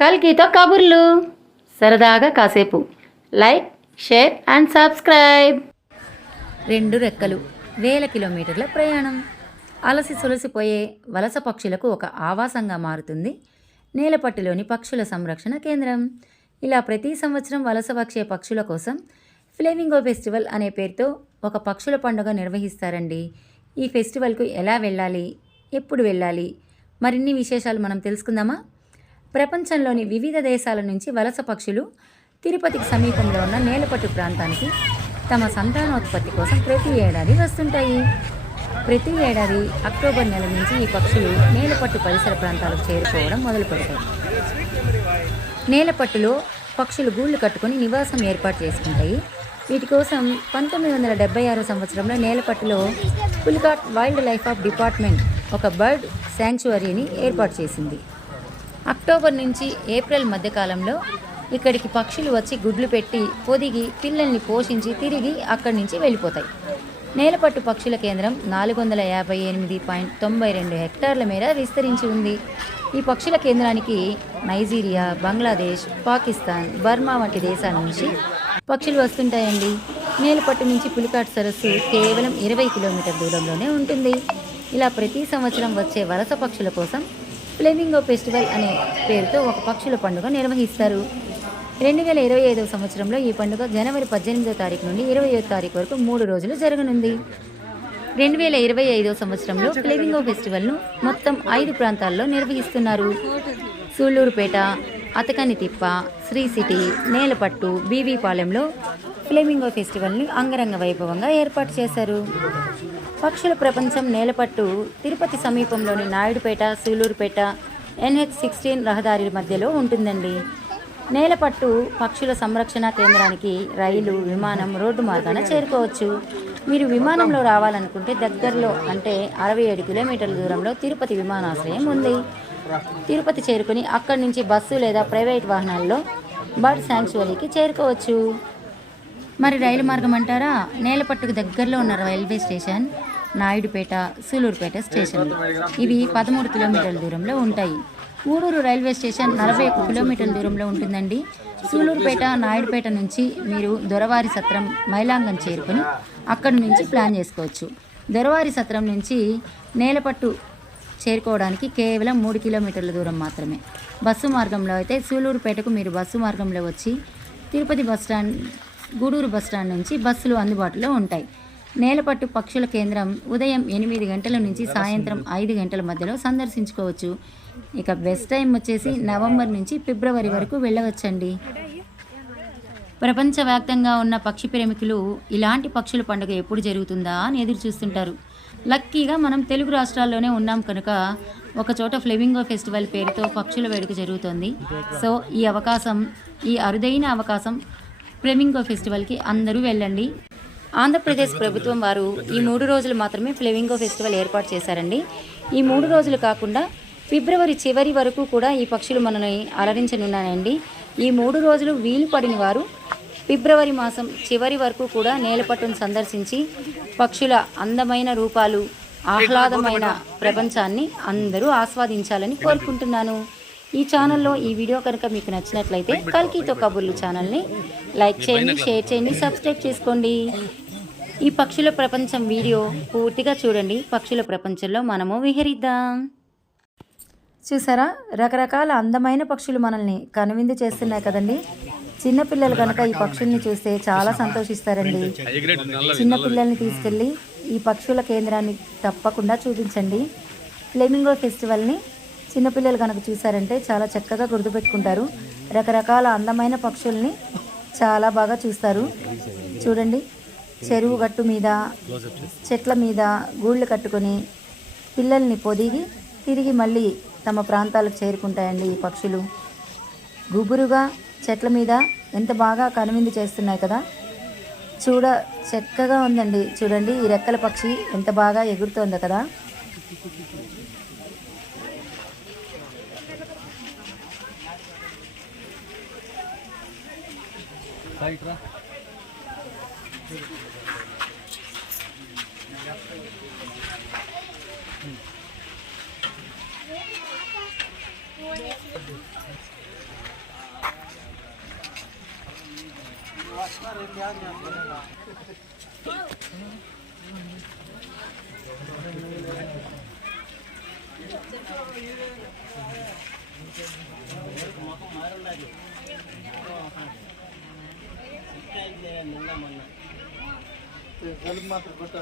కల్కితో కబుర్లు సరదాగా కాసేపు. Like, share and subscribe. రెండు రెక్కలు, వేల కిలోమీటర్ల ప్రయాణం. అలసి సొలసిపోయే వలస పక్షులకు ఒక ఆవాసంగా మారుతుంది నేలపట్టులోని పక్షుల సంరక్షణ కేంద్రం. ఇలా ప్రతి సంవత్సరం వలస వచ్చే పక్షుల కోసం ఫ్లేమింగో ఫెస్టివల్ అనే పేరుతో ఒక పక్షుల పండుగ నిర్వహిస్తారండి. ఈ ఫెస్టివల్కు ఎలా వెళ్ళాలి, ఎప్పుడు వెళ్ళాలి, మరిన్ని విశేషాలు మనం తెలుసుకుందామా? ప్రపంచంలోని వివిధ దేశాల నుంచి వలస పక్షులు తిరుపతికి సమీపంలో ఉన్న నేలపట్టు ప్రాంతానికి తమ సంతానోత్పత్తి కోసం ప్రతి ఏడాది వస్తుంటాయి. ప్రతి ఏడాది అక్టోబర్ నెల నుంచి ఈ పక్షులు నేలపట్టు పరిసర ప్రాంతాలకు చేరుకోవడం మొదలు పెడతాయి. నేలపట్టులో పక్షులు గూళ్ళు కట్టుకొని నివాసం ఏర్పాటు చేసుకుంటాయి. వీటి కోసం 1976 సంవత్సరంలో నేలపట్టులో Pulicat wild life of department ఒక బర్డ్ శాంక్చువరీని ఏర్పాటు చేసింది. అక్టోబర్ నుంచి ఏప్రిల్ మధ్యకాలంలో ఇక్కడికి పక్షులు వచ్చి గుడ్లు పెట్టి పొదిగి పిల్లల్ని పోషించి తిరిగి అక్కడి నుంచి వెళ్ళిపోతాయి. నేలపట్టు పక్షుల కేంద్రం 458.92 హెక్టార్ల మేర విస్తరించి ఉంది. ఈ పక్షుల కేంద్రానికి నైజీరియా, బంగ్లాదేశ్, పాకిస్తాన్, బర్మా వంటి దేశాల నుంచి పక్షులు వస్తుంటాయండి. నేలపట్టు నుంచి పులికాట్ సరస్సు కేవలం 20 కిలోమీటర్ దూరంలోనే ఉంటుంది. ఇలా ప్రతి సంవత్సరం వచ్చే వలస పక్షుల కోసం ఫ్లేమింగో ఫెస్టివల్ అనే పేరుతో ఒక పక్షుల పండుగ నిర్వహిస్తారు. 2025 సంవత్సరంలో ఈ పండుగ జనవరి 18వ తారీఖు నుండి 20వ తారీఖు వరకు 3 రోజులు జరగనుంది. 2025 సంవత్సరంలో ఫ్లేమింగో ఫెస్టివల్ను మొత్తం 5 ప్రాంతాల్లో నిర్వహిస్తున్నారు. సూళ్లూరుపేట, అతకనితిప్ప, శ్రీ సిటీ, నేలపట్టు, బీవీపాలెంలో ఫ్లేమింగో ఫెస్టివల్ని అంగరంగ వైభవంగా ఏర్పాటు చేశారు. పక్షుల ప్రపంచం నేలపట్టు తిరుపతి సమీపంలోని నాయుడుపేట, సూళ్లూరుపేట, NH16 రహదారి మధ్యలో ఉంటుందండి. నేలపట్టు పక్షుల సంరక్షణ కేంద్రానికి రైలు, విమానం, రోడ్డు మార్గాన చేరుకోవచ్చు. మీరు విమానంలో రావాలనుకుంటే దగ్గరలో అంటే 67 కిలోమీటర్ల దూరంలో తిరుపతి విమానాశ్రయం ఉంది. తిరుపతి చేరుకుని అక్కడి నుంచి బస్సు లేదా ప్రైవేట్ వాహనాల్లో బర్డ్ శాంక్చువరీకి చేరుకోవచ్చు. మరి రైలు మార్గం అంటారా? నేలపట్టుకు దగ్గరలో ఉన్న రైల్వే స్టేషన్ నాయుడుపేట, సూళ్లూరుపేట స్టేషన్లు. ఇవి 13 కిలోమీటర్ల దూరంలో ఉంటాయి. ఊడూరు రైల్వే స్టేషన్ 41 కిలోమీటర్ల దూరంలో ఉంటుందండి. సూళ్లూరుపేట, నాయుడుపేట నుంచి మీరు దొరవారి సత్రం, మైలాంగం చేరుకుని అక్కడి నుంచి ప్లాన్ చేసుకోవచ్చు. దొరవారి సత్రం నుంచి నేలపట్టు చేరుకోవడానికి కేవలం 3 కిలోమీటర్ల దూరం మాత్రమే. బస్సు మార్గంలో అయితే సూళ్లూరుపేటకు మీరు బస్సు మార్గంలో వచ్చి తిరుపతి బస్టాండ్, గూడూరు బస్టాండ్ నుంచి బస్సులు అందుబాటులో ఉంటాయి. నేలపట్టు పక్షుల కేంద్రం ఉదయం 8 గంటల నుంచి సాయంత్రం 5 గంటల మధ్యలో సందర్శించుకోవచ్చు. ఇక బెస్ట్ టైం వచ్చేసి నవంబర్ నుంచి ఫిబ్రవరి వరకు వెళ్ళవచ్చండి. ప్రపంచవ్యాప్తంగా ఉన్న పక్షి ప్రేమికులు ఇలాంటి పక్షుల పండుగ ఎప్పుడు జరుగుతుందా అని ఎదురు చూస్తుంటారు. లక్కీగా మనం తెలుగు రాష్ట్రాల్లోనే ఉన్నాం కనుక ఒకచోట ఫ్లేమింగో ఫెస్టివల్ పేరుతో పక్షుల వేడుక జరుగుతోంది. సో ఈ అరుదైన అవకాశం ఫ్లేమింగో ఫెస్టివల్కి అందరూ వెళ్ళండి. ఆంధ్రప్రదేశ్ ప్రభుత్వం వారు ఈ 3 రోజులు మాత్రమే ఫ్లేమింగో ఫెస్టివల్ ఏర్పాటు చేశారండి. ఈ 3 రోజులు కాకుండా ఫిబ్రవరి చివరి వరకు కూడా ఈ పక్షులు మనల్ని అలరించనున్నాయండి. ఈ 3 రోజులు వీలు పడిన వారు ఫిబ్రవరి మాసం చివరి వరకు కూడా నేలపట్టును సందర్శించి పక్షుల అందమైన రూపాలు, ఆహ్లాదమైన ప్రపంచాన్ని అందరూ ఆస్వాదించాలని కోరుకుంటున్నాను. ఈ ఛానల్లో ఈ వీడియో కనుక మీకు నచ్చినట్లయితే కల్కితో కబుర్లు ఛానల్ని లైక్ చేయండి, షేర్ చేయండి, సబ్స్క్రైబ్ చేసుకోండి. ఈ పక్షుల ప్రపంచం వీడియో పూర్తిగా చూడండి. పక్షుల ప్రపంచంలో మనము విహరిద్దాం. చూసారా, రకరకాల అందమైన పక్షులు మనల్ని కనువిందు చేస్తున్నాయి కదండి. చిన్నపిల్లలు కనుక ఈ పక్షుల్ని చూస్తే చాలా సంతోషిస్తారండి. చిన్నపిల్లల్ని తీసుకెళ్ళి ఈ పక్షుల కేంద్రాన్ని తప్పకుండా చూపించండి. ఫ్లేమింగో ఫెస్టివల్ని చిన్నపిల్లలు కనుక చూసారంటే చాలా చక్కగా గుర్తుపెట్టుకుంటారు. రకరకాల అందమైన పక్షుల్ని చాలా బాగా చూస్తారు. చూడండి, చెరువు గట్టు మీద, చెట్ల మీద గూళ్ళు కట్టుకొని పిల్లల్ని పొదిగి తిరిగి మళ్ళీ తమ ప్రాంతాలకు చేరుకుంటాయండి. ఈ పక్షులు గుబురుగా చెట్ల మీద ఎంత బాగా కనువిందు చేస్తున్నాయి కదా. చక్కగా ఉందండి. చూడండి, ఈ రెక్కల పక్షి ఎంత బాగా ఎగురుతోందో కదా. మాత్రం కొట్ట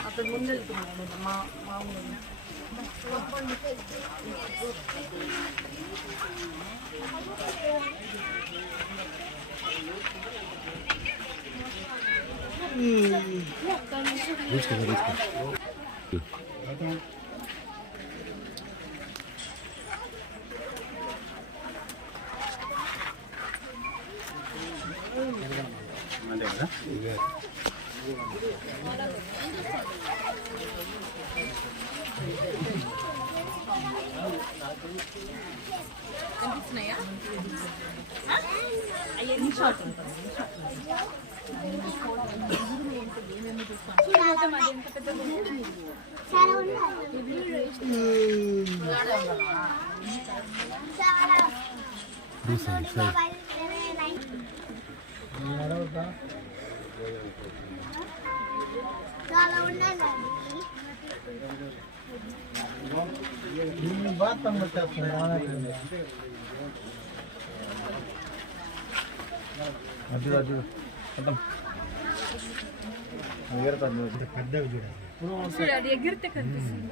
అక్కడ ముందు వెళ్తున్నాను మామూలు అంతే కదా కనిపిస్తున్నాయా అవన్నీ షార్ట్ ఉంటుంది పెద్దవి ఎగిరితే కనిపిస్తుంది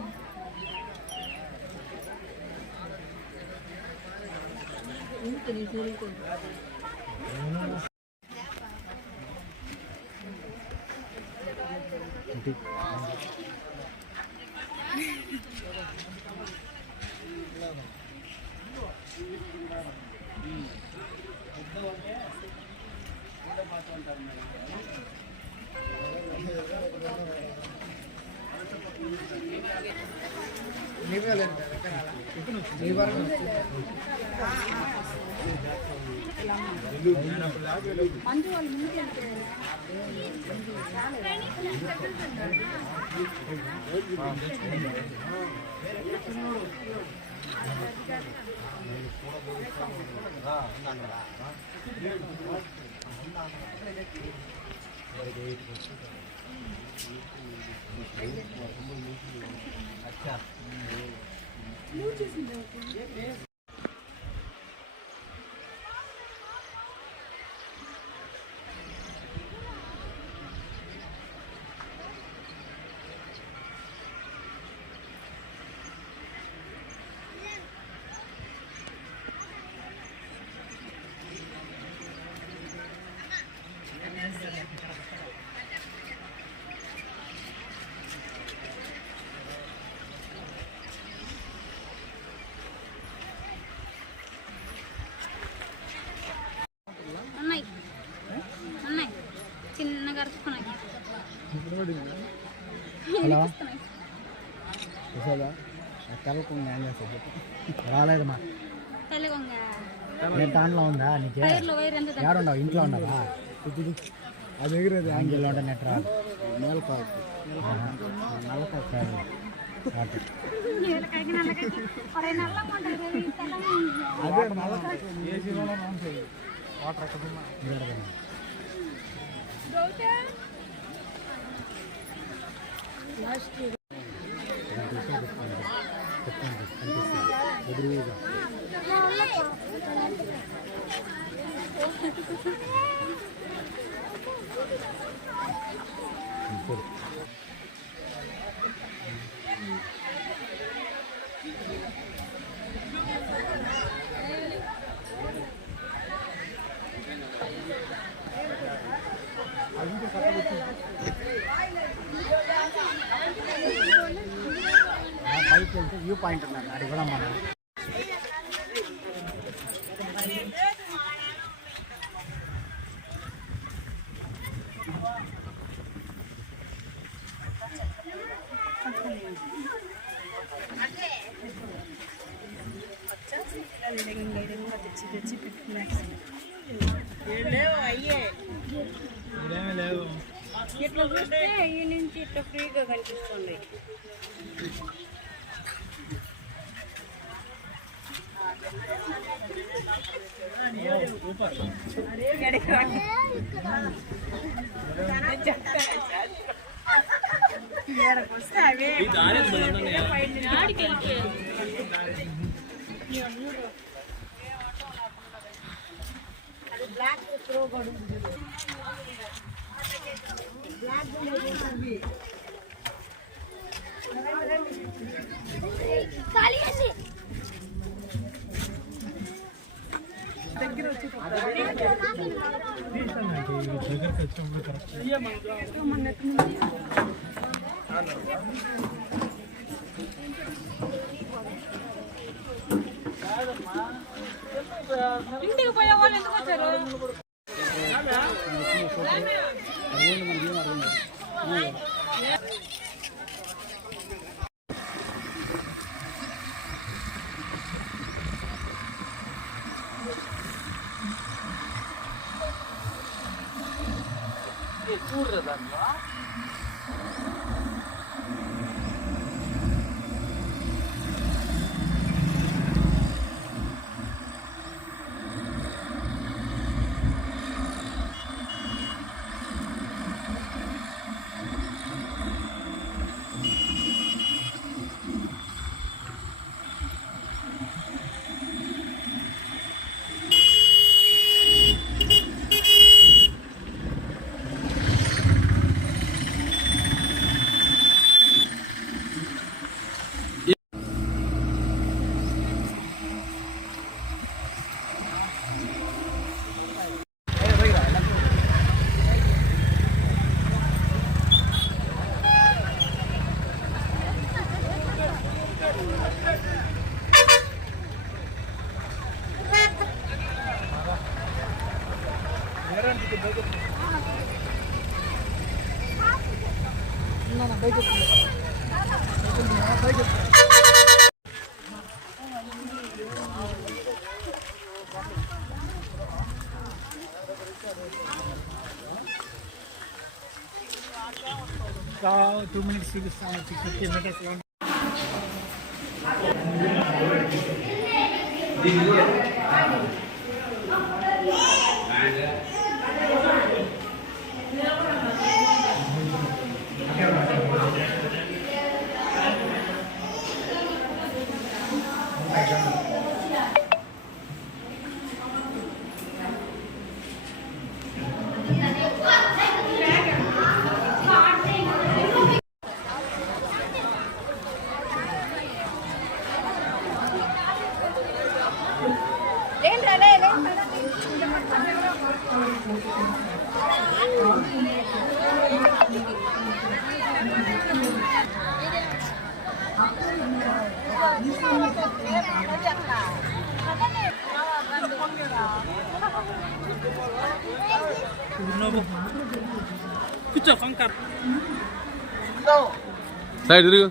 చిన్నగా అరుచుకున్నాయి రాలేదమ్మా తెల్లగొంగ నేను దాంట్లో ఉందా నీకు వైర్లు వైర్ ఎంత ఏడున్నావు ఇంట్లో ఉన్నావా అది ఎగిరేది యాంగిల్లో ఉంటే నెట్ రాదు పైకి వెళ్తే వ్యూ పాయింట్ ఉన్నాడు అది కూడా మనం తెచ్చి పెట్టుకున్నాను ఇదేమీ లేవు. ఇట్లా చూస్తే ఈ నుంచి ఇట్లా ఫ్రీగా కనిపిస్తుంది. దగ్గరకు వచ్చినప్పుడు కరెక్ట్. ఇంటికి పోయే వాళ్ళు ఎందుకు వచ్చారు? ఇంకా 2 minutes 15 minutes. కూర్చో ఫంకర్ సైడ్ తిరుగు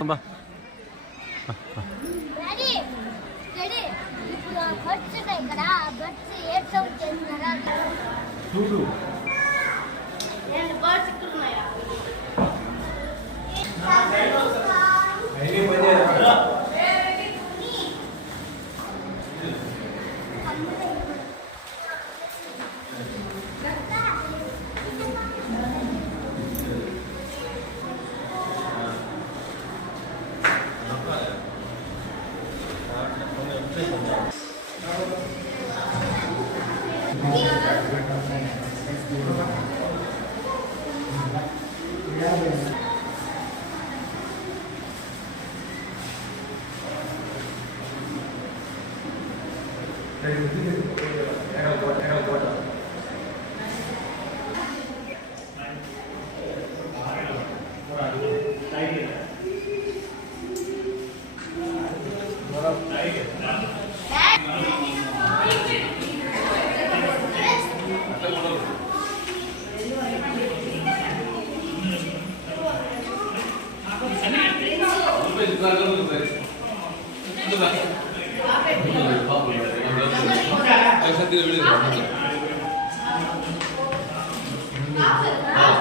అబ్బా Ay,